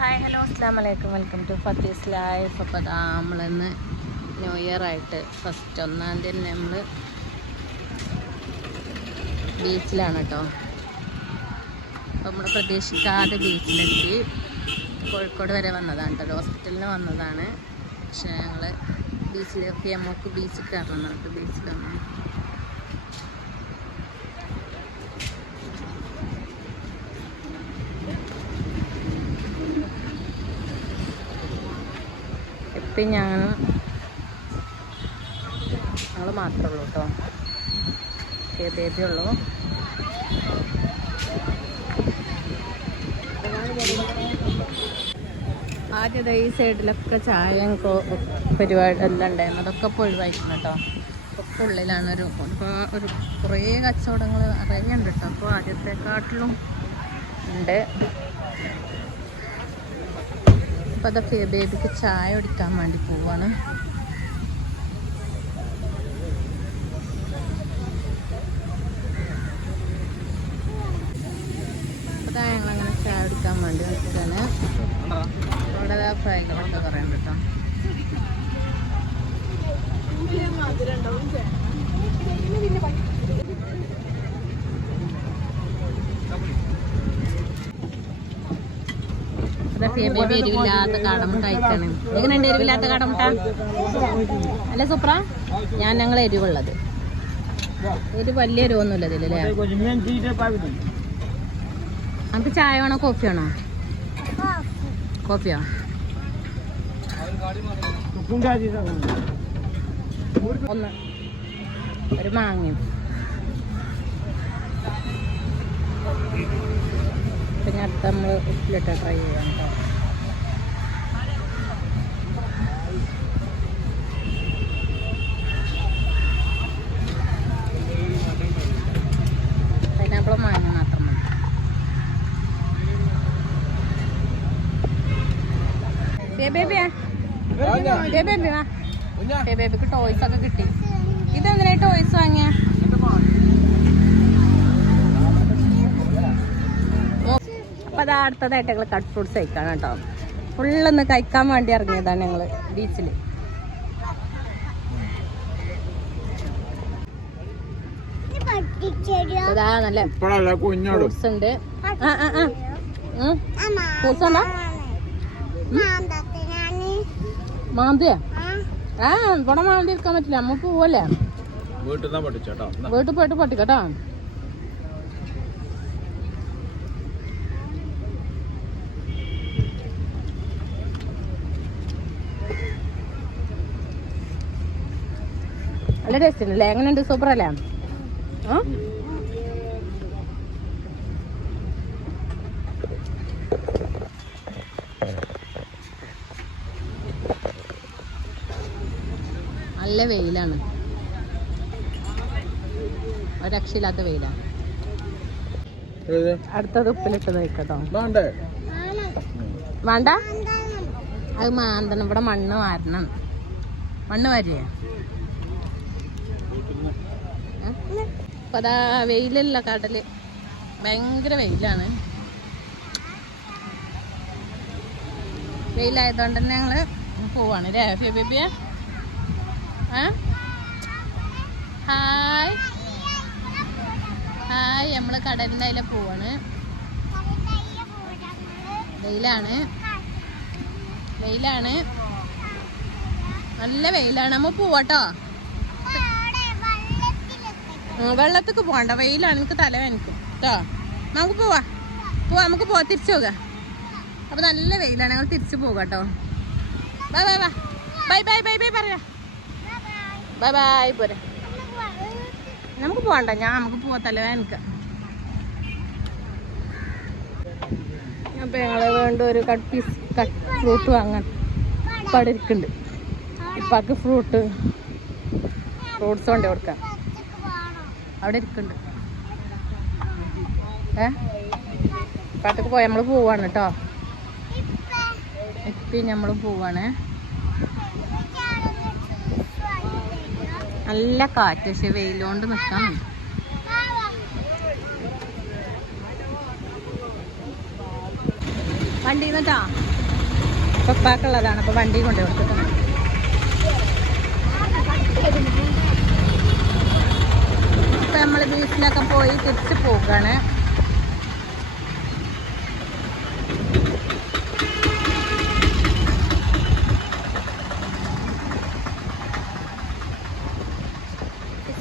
Hi hello അസ്സാം വലൈക്കും welcome to ഫത്തീസ് life അപ്പോൾ അതാ നമ്മളിന്ന് ന്യൂ ഇയർ ആയിട്ട് ഫസ്റ്റ് ഒന്നാം തീയതി നമ്മൾ ബീച്ചിലാണ് കേട്ടോ അപ്പോൾ നമ്മൾ പ്രതീക്ഷിക്കാതെ ബീച്ചിലെത്തി കോഴിക്കോട് വരെ വന്നതാണ് കേട്ടോ ഹോസ്പിറ്റലിന് വന്നതാണ്. പക്ഷേ ഞങ്ങൾ ബീച്ചിലൊക്കെ നമുക്ക് ബീച്ചിൽ കയറണം എന്നിട്ട് ബീച്ചിൽ വന്നു ഇപ്പം ഞാനും ഞങ്ങൾ മാത്രമേ ഉള്ളൂ കേട്ടോ ബേബി ഉള്ളൂ. ആദ്യത്തെ ഈ സൈഡിലൊക്കെ ചായയും പരിപാടി എല്ലാം ഉണ്ടായിരുന്നു. അതൊക്കെ ഇപ്പോൾ ഒഴിവായിക്കണം കേട്ടോ ഒക്കെ ഉള്ളിലാണ് ഒരു ഒരു കുറേ കച്ചവടങ്ങൾ അറിയുന്നുണ്ട് കേട്ടോ അപ്പോൾ ആദ്യത്തെക്കാട്ടിലും ഉണ്ട്. അപ്പോൾ അതൊക്കെ ബേബിക്ക് ചായ കുടിക്കാൻ വേണ്ടി പോവാണ് അപ്പോൾ ഞങ്ങളങ്ങനെ ചായ കുടിക്കാൻ വേണ്ടി നിൽക്കുകയാണ് അവിടെ ഫ്രൈകളൊക്കെ പറയുന്നുണ്ട് കേട്ടോ ബേബി എരിവില്ലാത്ത കാടമുട്ട കഴിക്കാണ്. എങ്ങനെയുണ്ട് എരിവില്ലാത്ത കാടമുട്ട? അല്ല സൂപ്ര ഞാൻ ഞങ്ങൾ എരിവുള്ളത്. ഒരു വലിയ എരിവൊന്നുമില്ല ഇതിലല്ലേ നമുക്ക് ചായ വേണോ കോഫി വേണോ കോഫിയോ? ഒന്ന്. ഒരു മാങ്ങയും. പിന്നെ അടുത്ത നമ്മൾ ഉപ്പിലിട്ട് ട്രൈ ചെയ്യാം കേട്ടോ പൈനാപ്പിൾ മാങ്ങ മാത്രം മതി ഏ ബേബിയാ ഏ ബേബി വാ ഏ ബേബിക്ക് ടോയ്സ് ഒക്കെ കിട്ടി. ഇതെന്തിനാ ടോയ്സ് വാങ്ങിയ? അപ്പൊ അത് അടുത്തതായിട്ട് ഞങ്ങൾ കട്ട് ഫ്രൂട്ട്സ് കഴിക്കാണ് കേട്ടോ. ഫുള്ളൊന്ന് കഴിക്കാൻ വേണ്ടി ഇറങ്ങിയതാണ് ഞങ്ങൾ ബീച്ചിൽ അതാ നല്ല ഫ്രൂട്ട്സ് ഉണ്ട്. ആ ആ ആ. ഫ്രൂട്ട്സ് ഉണ്ടോ മാന്തിയാ? ആ. ഇവിടെ മാന്തി എടുക്കാൻ പറ്റില്ല. നമ്മ പോവല്ലേ? വീട്ടിൽ പോയിട്ട് പൊട്ടിക്കട്ടോ നല്ല ടേസ്റ്റ് ഉണ്ടല്ലേ? എങ്ങനെയുണ്ട്? സൂപ്പർ അല്ലേ ആ? നല്ല വെയിലാണ്. ഒരക്ഷയില്ലാത്ത രക്ഷയില്ലാത്ത വെയിലാണ് അടുത്തത് ഉപ്പിലിട്ട് നോക്കട്ടോ വേണ്ടേ? വേണ്ട? അത് മാന്തണം. ഇവിടെ മണ്ണ് വാരണം. മണ്ണ് വാരിയേ? അപ്പൊ അതാ വെയിലല്ല കടൽ. ഭയങ്കര വെയിലാണ്. വെയിലായതുകൊണ്ട് തന്നെ ഞങ്ങൾ പോവാണ്. രേഫിയ ബേബിയ ഹായ് ഹായ് നമ്മൾ കടലിന്റെ അതിലെ പോവാണ്. വെയിലാണ്. വെയിലാണ്. നല്ല വെയിലാണ്. നമ്മ പോവാട്ടോ. വെള്ളത്തേക്ക് പോകണ്ട വെയിലാണ്. എനിക്ക് തല വേനിക്കും. കേട്ടോ നമുക്ക് പോവാ. പോവാ നമുക്ക് പോവാ. തിരിച്ചു പോകാം. അപ്പൊ നല്ല വെയിലാണ്. ഞങ്ങൾ തിരിച്ചു പോകാം കേട്ടോ bye bye bye bye bye bye പറയാ. ബൈ ബൈ പോരെ. നമുക്ക് പോകണ്ട ഞാൻ നമുക്ക് വേനിക്കാം അപ്പൊ ഞങ്ങൾ വേണ്ട ഒരു കട്ട് പീസ് കട്ട് ഫ്രൂട്ട് വാങ്ങാൻ ഇപ്പം ഇരിക്കുന്നുണ്ട് ഇപ്പാക്ക് ഫ്രൂട്ട് ഫ്രൂട്ട്സ് കൊണ്ട് കൊടുക്കാം. അവിടെ ഇരിക്കുന്നുണ്ട് ഏ? ഇപ്പാത്തേക്ക് പോയാൽ നമ്മൾ പോവാണ് കേട്ടോ ഇപ്പം നമ്മൾ പോവാണ്. നല്ല കാറ്റ് പക്ഷെ വെയിലോണ്ട് നിൽക്കാൻ വണ്ടി മറ്റാ പപ്പാക്കുള്ളതാണ് അപ്പൊ വണ്ടി കൊണ്ടു കൊടുത്തിട്ടുണ്ട് ഇപ്പൊ നമ്മൾ ബീച്ചിലൊക്കെ പോയി തിരിച്ചു പോകാണ്.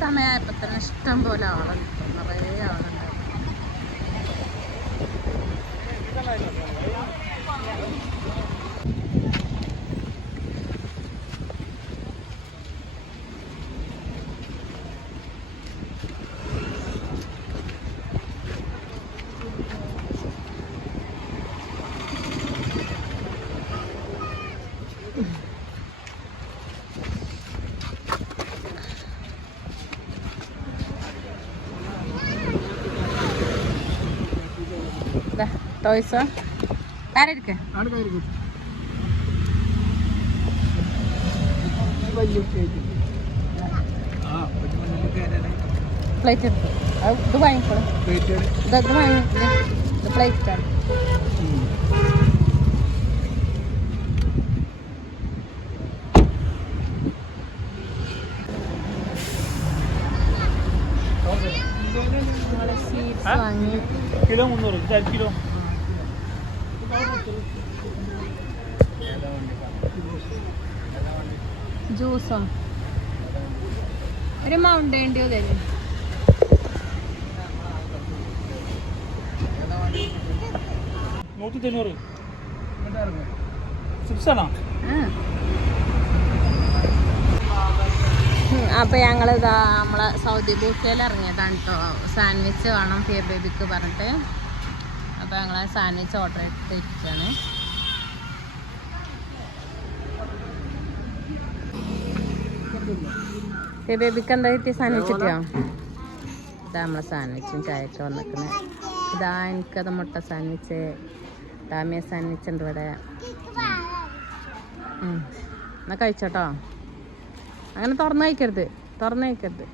ഈ സമയമായപ്പോ തന്നെ ഇഷ്ടം പോലെ ആളുണ്ട് നിറയെ ആളുണ്ട് ടോയ്സോ. ആരെടുക്ക? പ്ലേറ്റ് അത് ഇത് വാങ്ങിക്കോളൂ. ഇത് ഇത് വാങ്ങി ഇത് പ്ലേറ്റ് ആണ്. സ്വീറ്റ്സ് വാങ്ങി കിലോ മുന്നൂറ് കിലോ. ജ്യൂസോ. ഒരു മൗണ്ടേണ്ടിയോ തരും നൂറ്റി തൊണ്ണൂറ് ചിപ്സ് അപ്പോൾ അപ്പൊ ഞങ്ങൾ ഇതാ നമ്മളെ സൗദി ബൂക്കയിൽ ഇറങ്ങിയതാണ് കേട്ടോ സാൻഡ്വിച്ച് വേണം ഫിയർ ബേബിക്ക് പറഞ്ഞിട്ട്. അപ്പൊ ഞങ്ങളെ സാൻഡ്വിച്ച് ഓർഡർ ചെയ്തിരിക്കുകയാണ് ഫിയർ ബേബിക്ക് എന്താ കിട്ടിയ സാൻഡ്വിച്ച് കിട്ടിയോ? ഇതാ നമ്മളെ സാൻഡ്വിച്ചും ചായയൊക്കെ വന്നിക്കുന്നത് ഇതാ എനിക്കത് മുട്ട സാൻഡ്വിച്ച് ഡാമിയ സാൻഡ്വിച്ച് ഉണ്ട് ഇവിടെ. എന്നാ കഴിച്ചോട്ടോ? അങ്ങനെ തുറന്നു കഴിക്കരുത് തുറന്നു കഴിക്കരുത്.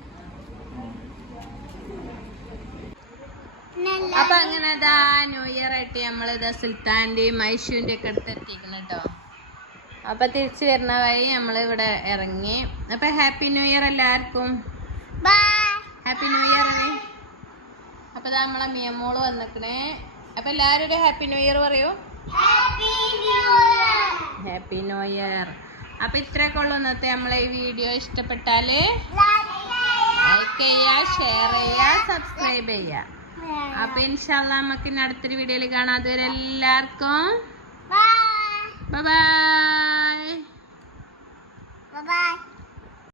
അപ്പൊ അങ്ങനെ ഇതാ ന്യൂ ഇയർ ആയിട്ട് നമ്മൾ സുൽത്താന്റെയും മൈഷുവിന്റെ ഒക്കെ അടുത്ത് എത്തിക്കണം കേട്ടോ. അപ്പൊ തിരിച്ചു വരുന്ന വഴി നമ്മൾ ഇവിടെ ഇറങ്ങി. അപ്പൊ ഹാപ്പി ന്യൂ ഇയർ എല്ലാവർക്കും. ഹാപ്പി ന്യൂ ഇയർ ആണ് അപ്പൊ ഇതാ നമ്മളെ മിയമോൾ വന്നിക്കണേ. അപ്പൊ എല്ലാരും ഒരു ഹാപ്പി ന്യൂ ഇയർ പറയൂ. ഹാപ്പി ന്യൂ ഇയർ അപ്പൊ ഇത്രയൊക്കെ ഉള്ളൂ ഇന്നത്തെ നമ്മളെ ഈ വീഡിയോ. ഇഷ്ടപ്പെട്ടാൽ ലൈക്ക് ചെയ്യുക ഷെയർ ചെയ്യുക സബ്സ്ക്രൈബ് ചെയ്യുക. അപ്പൊ ഇൻഷാല്ല നമുക്ക് ഇനി അടുത്തൊരു വീഡിയോയിൽ കാണാം. അതുവരെ എല്ലാവർക്കും 拜拜。拜拜。